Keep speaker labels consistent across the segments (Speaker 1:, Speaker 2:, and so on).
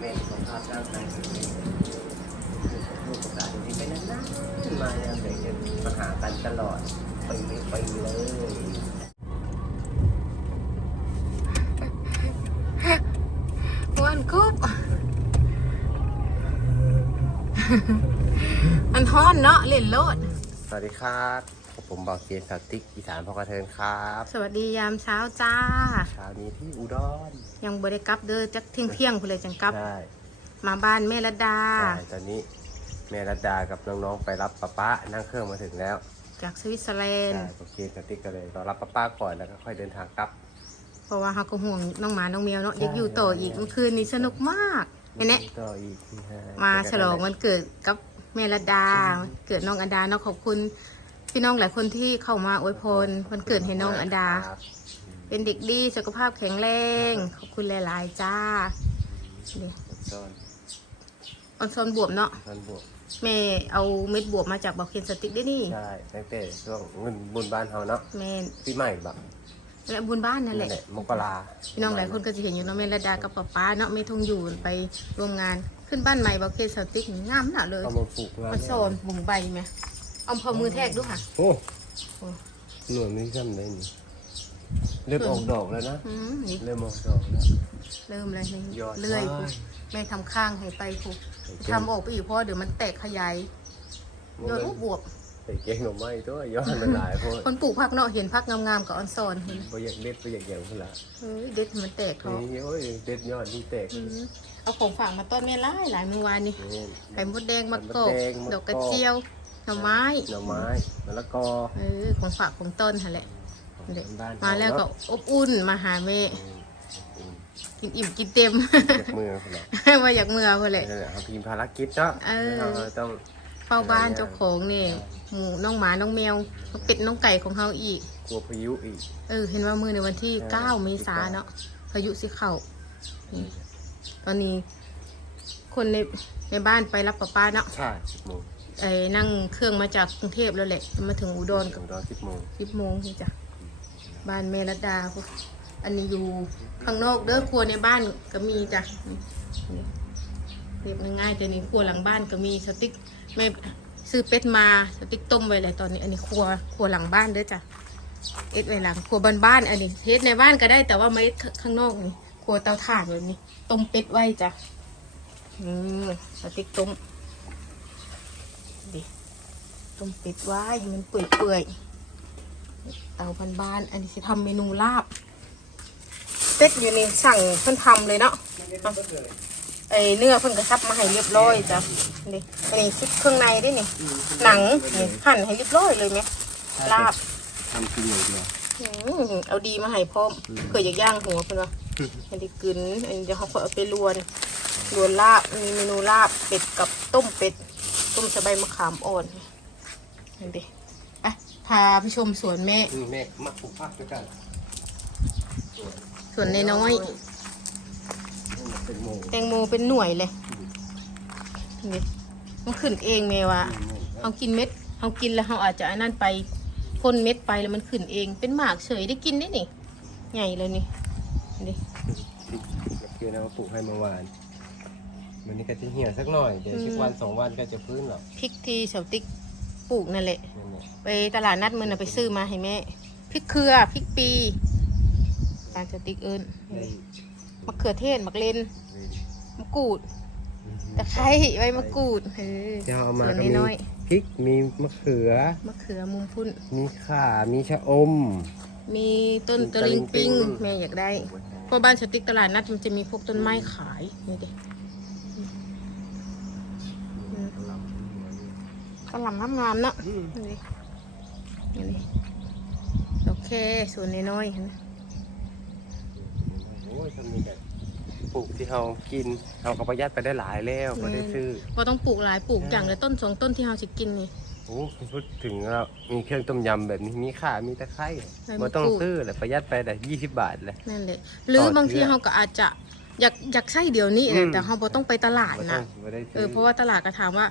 Speaker 1: แม่สุขภาพร่างกายแข็งแรงลูกโอกาสนี้ไปนานๆมายังเด็กจะมาหากันตลอดไปไปเลย
Speaker 2: วันกุ๊บมันฮ้อนเนาะเล่นโลด
Speaker 1: สวัสดีครับ ผมบอกเกียรติสติกอีสานพอกระเทินครับ
Speaker 2: สวัสดียามเช้าจ้า
Speaker 1: เช้านี้ที่อุดร
Speaker 2: ยังบริกลับเด้อจักเที่ยงเที่ยงๆพุ่นเลยจังกลับ
Speaker 1: ใช่
Speaker 2: มาบ้านแม่ละดา
Speaker 1: ใช่ ตอนนี้แม่รัตดากับน้องๆไปรับป้าป้านั่งเครื่องมาถึงแล้ว
Speaker 2: จากสวิตเซอร์แลน
Speaker 1: ใช่
Speaker 2: ด์
Speaker 1: โอเคสติกก็เลยรอรับป้าป้าก่อนแล้วก็ค่อยเดินทางกลับ
Speaker 2: เพราะว่าเขาก็ห่วงน้องหมา น้องแมวเนาะ
Speaker 1: ใช่
Speaker 2: อยากอยู่ต่ออีกเมื่อคืนนี้สนุกมากเห็นไหม
Speaker 1: ต่ออีกที่ห้
Speaker 2: มาฉลองวันเกิดกับแม่ละดาวันเกิดน้องอันดาเนาะขอบคุณ พี่น้องหลายคนที่เข้ามาอวยพรวันเกิดให้น้องอันดา
Speaker 1: ครับ
Speaker 2: เป็นเด็กดีสุขภาพแข็งแรงขอบคุณหลายๆจ้านี่
Speaker 1: ต้น
Speaker 2: ออนซอนบวบเนาะ
Speaker 1: ต้นบวก
Speaker 2: แม่เอาเม็ดบวบมาจากบอกเคนสติกได้นี่
Speaker 1: ใช่ตั้งแต่ช่วงเงินบุญบ้านเฮาเนาะ
Speaker 2: แม่
Speaker 1: ปีใหม่แบบ
Speaker 2: และบุญบ้านนั่นแหละ
Speaker 1: มกรา
Speaker 2: พี่น้องหลายคนก็จะเห็นอยู่เนาะแม่ระดากับป๊าป๊าเนาะไม่ทงอยู่ไปร่วมงานขึ้นบ้านใหม่บอกเคนสติกนี่งามหนาเลย
Speaker 1: เอามาปลูกง
Speaker 2: มาโซนบุ่งใบไหมเอาพอมือแทกดูค่ะ
Speaker 1: โอ้
Speaker 2: โอ้
Speaker 1: หน่วยไม่ซ้ำเลยนี่เริ่มออกดอกแล้วนะ
Speaker 2: อืมนี่
Speaker 1: เริ่มออกดอกแล้ว
Speaker 2: เริ่มเลยนี่
Speaker 1: ยอด
Speaker 2: เลื่อย
Speaker 1: ว้า
Speaker 2: ปุ๊
Speaker 1: ย
Speaker 2: แม่ทำข้างให้ไปปุ๊
Speaker 1: เก่ง
Speaker 2: ทำออกไปอีกเพราะเดี๋ยวมันแตกขยายยอดบวบ
Speaker 1: ใส่เก่งหน่อไม้ตัวยอดมันหลายเพราะ
Speaker 2: คนปลูกผักเนาะเห็นผักงามๆกับออนซอนเห็น
Speaker 1: บ่อยากเด็ดบ่อยากอย่างพุ่นละ
Speaker 2: เฮ้ยเด็ดมันแตกเขา
Speaker 1: นี่โอ้ยเด็ดยอดนี่แตก
Speaker 2: อืมเอาของฝากมาต้อนแม่หลายหลายเมื่อวานนี่
Speaker 1: นี่
Speaker 2: ไข่มดแดงมะกอก
Speaker 1: ไข่มดแดงมะกอก
Speaker 2: ดอกกระเจียว หน่อไม้
Speaker 1: หน่อไม้มะละกอ
Speaker 2: เออของฝากของต้นหั่นแหละเด็ก
Speaker 1: บ้าน
Speaker 2: มาแล้วก็อบอุ่นมาหาแม่
Speaker 1: อืม
Speaker 2: กินอิ่มกินเต็ม
Speaker 1: จากมือพุ่นละ
Speaker 2: ว่าอยากเมื่อเพื่อแหละ
Speaker 1: นั่นแหละครับพิมพ์ภารกิจเนาะ
Speaker 2: เออ
Speaker 1: เราต้อง
Speaker 2: เฝ้าบ้านเจ้าของนี่หมูน้องหมาน้องแมวน้องเป็ดน้องไก่ของเขาอีก
Speaker 1: กลัวพายุอีก
Speaker 2: เออ เห็นว่ามือในวันที่
Speaker 1: ใช่
Speaker 2: 9เมษาเนาะพายุสิเข้านี่ตอนนี้คนในในบ้านไปรับป้าป้าเนาะ
Speaker 1: ใช่สิบโมง
Speaker 2: ไอ้นั่งเครื่องมาจากกรุงเทพแล้วแหละจะมาถึงอุดร
Speaker 1: ถึงรอสิบโมง
Speaker 2: สิบโมงนี่จ้ะบ้านเมรัดดาพวกอันนี้อยู่ข้างนอกเด้อครัวในบ้านก็มีจ้ะนี่เรียบง่ายๆแต่นี่ครัวหลังบ้านก็มีสติ๊กแม่ซื้อเป็ดมาสติ๊กต้มไว้เลยตอนนี้ อันนี้ครัวครัวหลังบ้านเด้อจ้ะเอ็ดไว้หลังครัวบ้านๆอันนี้เฮ็ดในบ้านก็ได้แต่ว่าไม่ข้างนอกนี่ครัวเตาถ่านแบบนี้ต้มเป็ดไว้จ้ะอืมสติ๊กต้มดิ ต้มเป็ดไว้ให้มันเปื่อยๆ เตาบ้านๆ อันนี้จะทำเมนูลาบ เป็ดอยู่นี่สั่งเพิ่นทำเลยเนาะเอาไอเนื้อเพิ่นกระซับมาให้เรียบร้อยจ้ะนี่อันนี้ชุดเครื่องในด้วยนี่ หนังนี่หั่นให้เรียบร้อยเลยไหมลาบ
Speaker 1: ทำกินอย่างเดียว
Speaker 2: อืมเอาดีมาให้พร้อมเผื่ออยากย่างหัวเพิ่นว่าอันนี้กึนอันนี้เดี๋ยวเขาเอาไปลวนลวนลาบมีเมนูลาบเป็ดกับต้มเป็ด ต้มสะใบมะขามอ่อน นี่ดิไปพาไปชมสวนแม่
Speaker 1: อืมแม่มาปลูกผักด้วยกัน
Speaker 2: ส่วนน้อย
Speaker 1: เป็นโมง
Speaker 2: ๆแตงโมเป็นหน่วยเลยนี่มันขึ้นเองเมว่าเอากินเม็ดเอากินแล้วเราอาจจะอันนั้นไปพ่นเม็ดไปแล้วมันขึ้นเอง เป็นหมากเฉยได้กินได้นี่ใหญ่เลยนี่นี่
Speaker 1: เพื่อนเอามาปลูกให้เมื่อวานวันนี้ก็จะเหี่ยวสักหน่อยเดี๋ยวสักวันสองวันก็จะพื้นหรอก
Speaker 2: พริกที่เสาติ๊ก ปลูกนั่นแหละ
Speaker 1: นั่นแหละ
Speaker 2: ไปตลาดนัดมันนะไปซื้อมาให้แม่พริกเครือพริกปีตาลสติ๊กเอิญนี่มะเขือเทศมะเล่นมะกรูดตะไคร้ใบมะกรูดเออ
Speaker 1: จะเอามา
Speaker 2: ส่วน
Speaker 1: ก็มี
Speaker 2: น้อย
Speaker 1: พริกมีมะเขือ
Speaker 2: ๆมะเขือมุมพุ่น
Speaker 1: มีข่ามีชะอม
Speaker 2: มีต้น
Speaker 1: มี
Speaker 2: ตะลิงปิง
Speaker 1: ตะลิงปิง
Speaker 2: แม่อยากได้เพราะบ้านสติ๊กตลาดนัดมันจะมีพวกต้นไม้ขายนี่เด็ กระหล่ำน้ำงามเนาะนี่ดินี่โอเคส่วนน้อยๆเห็นไหม
Speaker 1: โอ้ยทำนี่กันปลูกที่เรากินเราก็ประหยัดไปได้หลายแล้วไม่ได้ซื้อ
Speaker 2: ก็ต้องปลูกหลายปลูกอย่างละต้นสองต้นที่เราจะกินนี่
Speaker 1: โอ้พูดถึงเรามีเครื่องต้มยำแบบนี้มีข่ามีตะไคร้
Speaker 2: ใช่
Speaker 1: ไม่ต้อง
Speaker 2: มะกรูด
Speaker 1: ซื้อเลยประหยัดไปแต่ยี่สิบบาทเลย
Speaker 2: นั่นแหละหรือบางที
Speaker 1: เทื่อ
Speaker 2: เราก็อาจจะอยากอยากใช่เดี๋ยวนี้แหละ
Speaker 1: อืม
Speaker 2: แต่เราบ่ต้องไปตลาด
Speaker 1: ไม่ต้
Speaker 2: นะ
Speaker 1: องไม่ได้
Speaker 2: เอ
Speaker 1: ซื้
Speaker 2: อเพราะว่าตลาดก็ถามว่า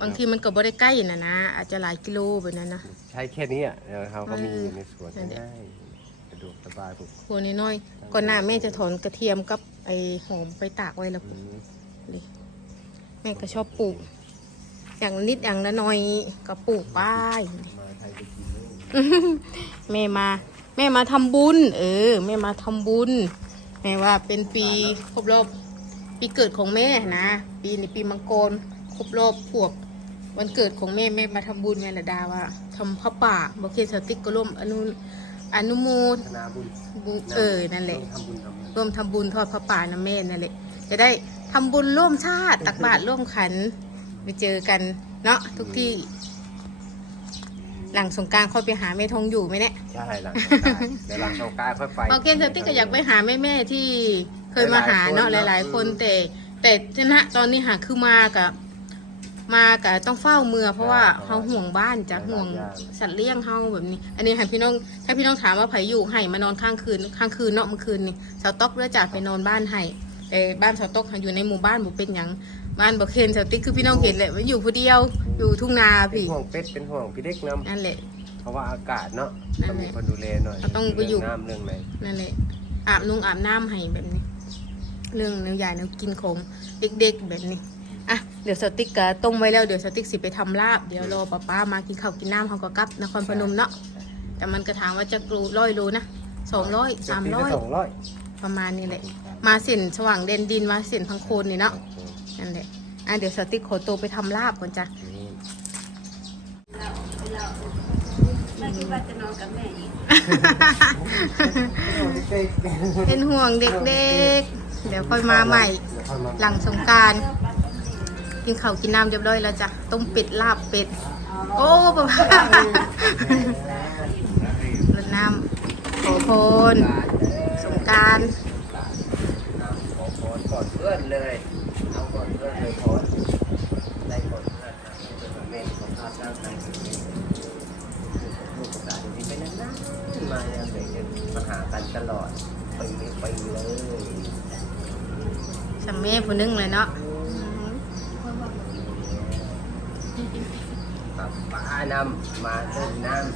Speaker 2: บางทีมันก็บ่ได้ใกล้นะนะ อาจจะหลายกิโลแบบนั้นนะ
Speaker 1: ใช้แค่นี้อะเขาก็มี
Speaker 2: เออ
Speaker 1: อยู่ในสวน
Speaker 2: นั่นแหละ
Speaker 1: ง่ายๆสะดวกสบายปลูก
Speaker 2: ครัวน้อยๆก่อนหน้าแม่จะถอนกระเทียมกับไอหอมไปตากไว้แล้วนี่แม่ก็ชอบปลูก อย่างละนิดอย่างละหน้อยก็ปลูกป้าย
Speaker 1: มาไทยไปกินเลย
Speaker 2: แม่มา แม่มาทำบุญ เออ แม่มาทำบุญ แม่ว่าเป็นปีครบรอบปีเกิดของแม่นะ ปีในปีมังกรครบรอบขวบ วันเกิดของแม่แม่มาทำบุญแม่ละดาว่าทำผ้าป่าบอกเคสติ๊กก็ร่วมอนุอนุโมท
Speaker 1: ธนาบุญ
Speaker 2: บุญเออนั่นแหละ
Speaker 1: ทำบุญทำบุญ
Speaker 2: ร่วมทำบุญทอดพระป่านะแม่นั่นแหละจะได้ทำบุญร่วมชาติตักบาตรร่วมขันไปเจอกันเนาะทุกที่ หลังสงกรารค่อยไปหาแม่ทองอยู่ไหมเนี่ย
Speaker 1: ใช่หลังสงกรานต์เดี๋ยวหลังสงกรารค่อยไป
Speaker 2: โอเคสติ๊กก็อยากไปหาแม่แม่ๆที่เคยมาหาเนาะห
Speaker 1: หลายๆ
Speaker 2: ลาย
Speaker 1: คน
Speaker 2: ๆคนแต่แต่ชนะตอนนี้หาคือมากับ มากับต้องเฝ้าเมือเพราะว่าเขาห่วงบ้านจ้ะห่วงสัตว์เลี้ยงเขาแบบนี้ อันนี้ให้พี่น้องถ้าพี่น้องถามว่าไผอยู่ให้มานอนข้างคืนข้างคืนเนาะเมื่อคืนนี่สาวต๊อกเลือจากไปนอนบ้านให้แต่บ้านสาวต๊อกอยู่ในหมู่บ้านบุเป็นหยังบ้านบ่เคนสาวติ๊กคือพี่น้องเห็นแหละว่าอยู่ผู้เดียวอยู่ทุ่งนา
Speaker 1: เป็น
Speaker 2: พี่
Speaker 1: ห่วงเป็ดเป็นห่วงพี่เด็กน้
Speaker 2: นั่นแหละำ
Speaker 1: เพราะว่าอากาศเนาะ
Speaker 2: นั่
Speaker 1: ต้อนง
Speaker 2: แห
Speaker 1: มี
Speaker 2: ละ
Speaker 1: คนดูแลหน่อย
Speaker 2: ก็ต้องไปอยู่
Speaker 1: เรื่น้ำเรื่องไหน
Speaker 2: นั่นแหละอาบนุ่งอาบน้ำให้แบบนี้ เรื่องเนื้อใหญ่เนื้อกินขมเด็กๆแบบนี้ อะเดี๋ยวสติ๊กก็ต้มไว้แล้วเดี๋ยวสติ๊กสิไปทำลาบเดี๋ยวรอป้าป้ามากินข้าวกินน้ำเขาก็กลับนครพนมเนาะแต่มันก็ถามว่าจะกรูร้อยโลนะสองร้อยสามร้อย
Speaker 1: สองร้อย
Speaker 2: ประมาณนี้แหละ มาเส้นสว่างเด่นดินมาเส้นพังโคนนี่เนาะนั่นแหละอะเดี๋ยวสติ๊กขอตัวไปทำลาบก่อนจ้ะ
Speaker 3: แม่คิดว่าจะนอนกับแม่อีก
Speaker 2: เป็นห่วงเด็กๆ เดี๋ยวค่อยมาใหม่ หลังสงกราร กินข้าวกินน้ำเรียบร้อยแล้วจ้ะต้มเป็ดลาบเป็ด โอ้ปะรดน้ำขอพรสงกราร
Speaker 1: ขอพรก่อนเพื่อนเลยเอาก่อนเพื่อนเลยพรได้ก่อนเพื่อนนะเป็นแม่สุขภาพร่างกายแข็งแรงลูกประกาศอย่างนี้ไปนานๆมาเนี่ยเด็กจะมาหากันตลอดไปไปเลย
Speaker 2: สัมเม่ผู้หนึงเลยเนาะ
Speaker 1: ป้าป้านำมาเติมน้ำ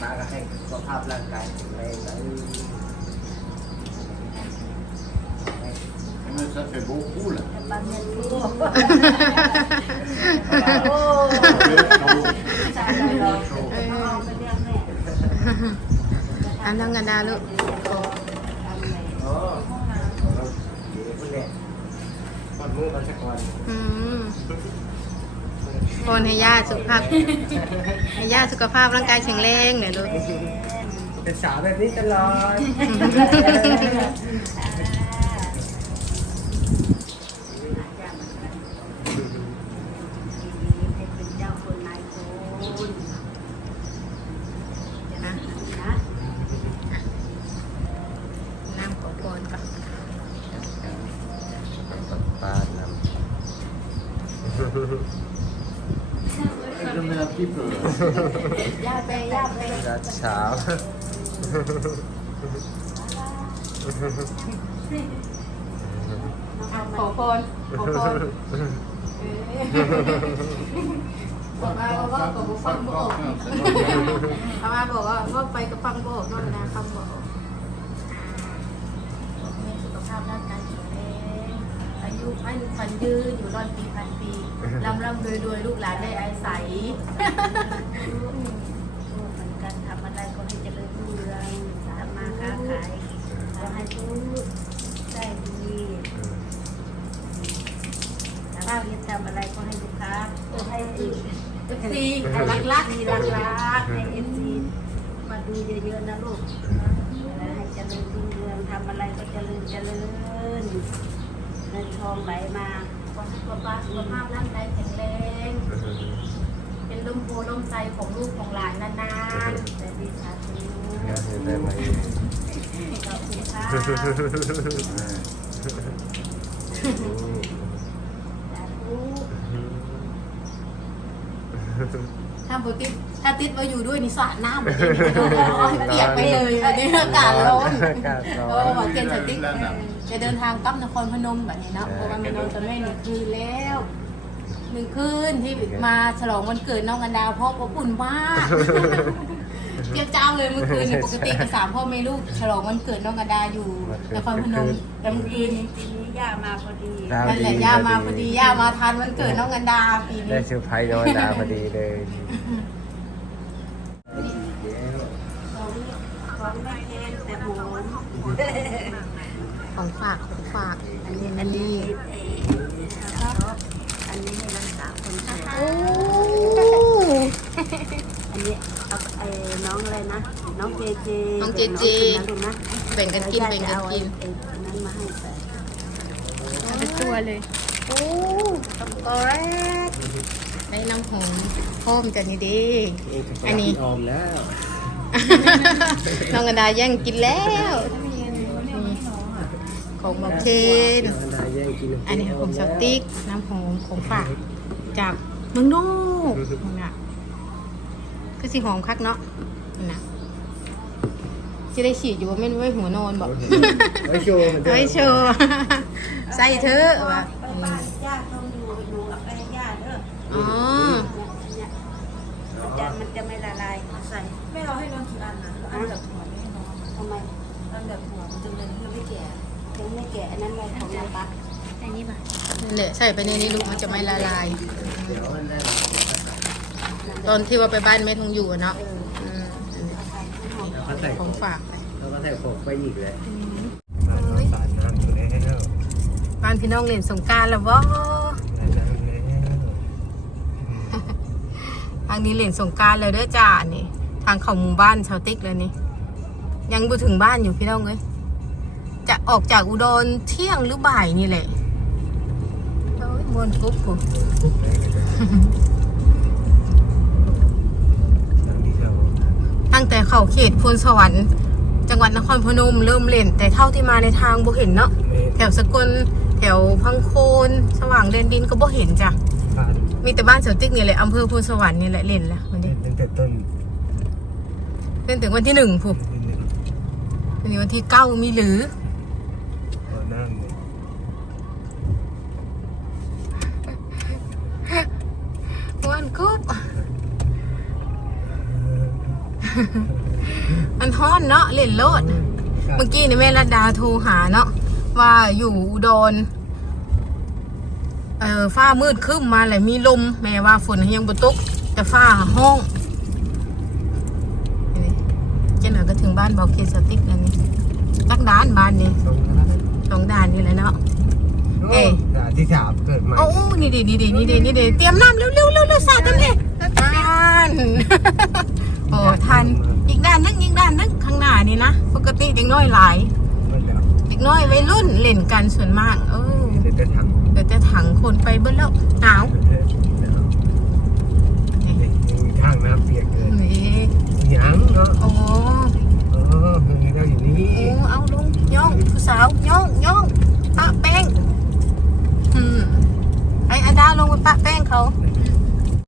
Speaker 1: ป้าก็ให้สุขภาพร่างกายแข็งแรงนะ
Speaker 4: Mais ça fait beaucoup là.
Speaker 3: แต่บ้าน ก่
Speaker 2: อน
Speaker 1: มือก่อนสักวัน
Speaker 2: อืมพรให้ย่าสุขภาพให้ย่าสุขภาพร่างกายแข็งแรงเนี่ยลูก
Speaker 1: เป็นสาวแบบนี้ตลอด
Speaker 3: ให้เป็นเจ้าคนนายคน
Speaker 2: นะ
Speaker 3: นะ
Speaker 2: น้ำขอพรก่อน
Speaker 1: ป้านำ
Speaker 4: Je mets un petit peu.
Speaker 3: ย่าไปย่าไป
Speaker 1: รัดเช้า
Speaker 2: ขอพรขอพรบอกว่าว่าก็บ่ฟังบออกอามาบอกว่าว่าไปก็ฟังบออกนอกนาฟังบออกมีสุขภาพร่างกายแข็งแรง อายุให้พันยืนอยู่ร้อยปีพันปีร่ำร่ำรวยรวยลูกหลานได้อาศัย
Speaker 3: ลูกเหมือนกันทำอะไรก็ให้เจริญรุ่งเรืองทำมาค้าขายก็ให้ทุกได้ดีถ้าเราจะทำอะไรก็ให้ลูกค้าก็ให้
Speaker 2: เอฟซีรักรัก
Speaker 3: มีรักรักให้เอฟซีมาดูเยอะๆนะลูกให้เจริญรุ่งเรืองทำอะไรก็เจริญเจริญ เงินทองไหลมา
Speaker 2: ขอให้สุขภาพสุขภาพร่างกายแข็งแรง เป็นลมโพลมใจของลูกของหลานนาน
Speaker 3: แต่ดีสาธุ
Speaker 1: ได้ไหม
Speaker 3: ขอบคุณค่ะสาธุ
Speaker 2: ๆถ้าบุติดถ้าติดมาอยู่ด้วยนี่สาดน้ำเปียกไปเลยอันนี้อากาศร้อน
Speaker 1: อากาศร้อ
Speaker 2: เออนบอกเกณฑ์สติ๊ก จะเดินทางกลับนครพนมแบบนี้เนาะเพราะว่ามันนอนกับแม่หนึ่งคืนแล้วหนึ่งคืนที่มาฉลองวันเกิดน้องอันดาเพราะอบอุ่นมากเจียวเจ้าเลยเมื่อคืนเนี่ยปกติก็สามพ่อแม่ลูกฉลองวันเกิดน้องกระดาอยู่นครพนมแต่เมื่อคืนนี้
Speaker 3: ปีนี้ย่ามาพอดี
Speaker 2: นั่นแหละย่ามาพอดีย่ามาทันวันเกิดน้องกันดาปีนี้
Speaker 1: ได้เซอร์ไพรส์น้องดาพอดีเลย
Speaker 3: ของของแม่เคนแต่หอม
Speaker 2: ของฝากของฝาก
Speaker 3: อันนี้อันนี้อันนี้ให้รักษาคนไข้
Speaker 2: โอ้
Speaker 3: อันนี้เอาไอ้น้องอะไรนะ น้องเจเจ
Speaker 2: น้องเจเจ
Speaker 3: นะลูกนะ
Speaker 2: แบ่งกันกินแบ่งกันกิน
Speaker 3: ไอ้นั้นมาให้ใส่
Speaker 2: เป็นตัวเลยโอ้ตอแรกได้น้ำหอมพร้อมกันนี่ดี อันนี้
Speaker 1: ออมแล้ว
Speaker 2: น้องกันดาแย่งกินแล้วนี่ ของบอกเชน
Speaker 1: น้องดาแย่งกิน
Speaker 2: อันนี้ของสติ๊กน้ำหอมของฝากจากเมืองนอกนี่นะคือสีหอมคักเนาะนี่นะจะได้ฉีดอยู่ว่าไม่นไว้หัวนอนบอก
Speaker 1: ไว้โชว์มันจะ
Speaker 2: ไว้โชว์ใส่เถอะว่ะ
Speaker 3: ไปบ้านย่าต้องอยู่อยู่กับไอ้ย่าเด้อ
Speaker 2: อ๋อ
Speaker 3: เนี่ยมันจะมันจะไม่ละลายใส่
Speaker 5: ไม่เอาให้น้องกี่อันนะอันแบบหัวไม่ให้น้อง
Speaker 3: ทำไม
Speaker 5: อันแบบหัวมันจะเป็นยังไม่แก่
Speaker 3: ถึงไม่แกะอันนั้นไว้ของนางปัก
Speaker 2: นั่นแหละใส่ไปในนี้ลูกมันจะไม่ละลาย
Speaker 1: เดี๋ยวอันแรก
Speaker 2: ตอนที่ว่าไปบ้านแม่ทงอยู่อะเนาะอืม
Speaker 1: แล้วก็ใส่
Speaker 2: ของฝากไป
Speaker 1: แล้วก็ใส่ของไปอีกเลยมาน้องสารน้ำอยู่แล้ว
Speaker 2: บ้านพี่น้องเล่นสงกรารแล้ววะ
Speaker 1: น้ำแล้ว
Speaker 2: ทางนี้เล่นสงกรารเลยเด้อจ้านี่ ทางเข้าหมู่บ้านชาวติ๊กเลยนี่ ยังบ่ถึงบ้านอยู่พี่น้องเอ้ย จะออกจากอุดรเที่ยงหรือบ่ายนี่แหละโอ้ยมวนกุ๊บกู
Speaker 1: น้ำที่เรา
Speaker 2: ตั้งแต่เข้าเขตพลสวรรค์ จังหวัดนครพนมเริ่มเล่น แต่เท่าที่มาในทางบ่เห็นเนาะแถวสกลแถวพังโคนสว่างแดนดินก็บ่เห็นจ้ะ
Speaker 1: ผ่าน
Speaker 2: มีแต่บ้านเสาติ๊กนี่แหละอำเภอพลสวรรค์นี่แหละเล่นแล้ววันนี้
Speaker 1: ตั้งแต่ต้น
Speaker 2: เล่นถึงวันที่หนึ่งผูกวันนี้วันที่เก้ามีหรือ
Speaker 1: ตอนนั่งเนี่ย
Speaker 2: วัน กบมันฮ้อนเนาะเล่นโลด เมื่อกี้นี่แม่รัดดาโทรหาเนาะว่าอยู่อุดรเอ่อฟ้ามืดครึ้มมาเลยมีลม แม่ว่าฝนยังบ่ตกแต่ฟ้าห้องเจ้าหน่อยก็ถึงบ้านเบาเคสติกแล้วนี่จักด้านบ้านนี่
Speaker 1: สองล้าน
Speaker 2: สองด่านนี่แหละเนาะ เอ๊ะ
Speaker 1: ด่านที่สามเกิดใหม่
Speaker 2: โอ้โอ้นี่ดินี่ดินี่ดินี่ดิเตรียมน้ำเร็วเร็วเร็วเร็วสาดกันเลยทานโอ้ทันอีกด้านนึงอีกด้านนึงข้างหน้านี่นะปกติเด็กน้อยหลาย
Speaker 1: มันแล้ว
Speaker 2: เด็กน้อยวัยรุ่นเล่นกันส่วนมากเออ
Speaker 1: เดี๋ยวจะทำ
Speaker 2: เดี๋ยวจะถังคนไปเบิ้ลแล้วหนาว
Speaker 1: เดี๋ยวจะทำมีทางน้ำเปียกเลย
Speaker 2: นี่
Speaker 1: ยังเนาะ
Speaker 2: โอ้
Speaker 1: เออมีเราอยู่นี่
Speaker 2: โอ้เอาลงย่องผู้สาวย่องย่องปะแป้งอืม ไอ้อาดาลงไปปะแป้งเขา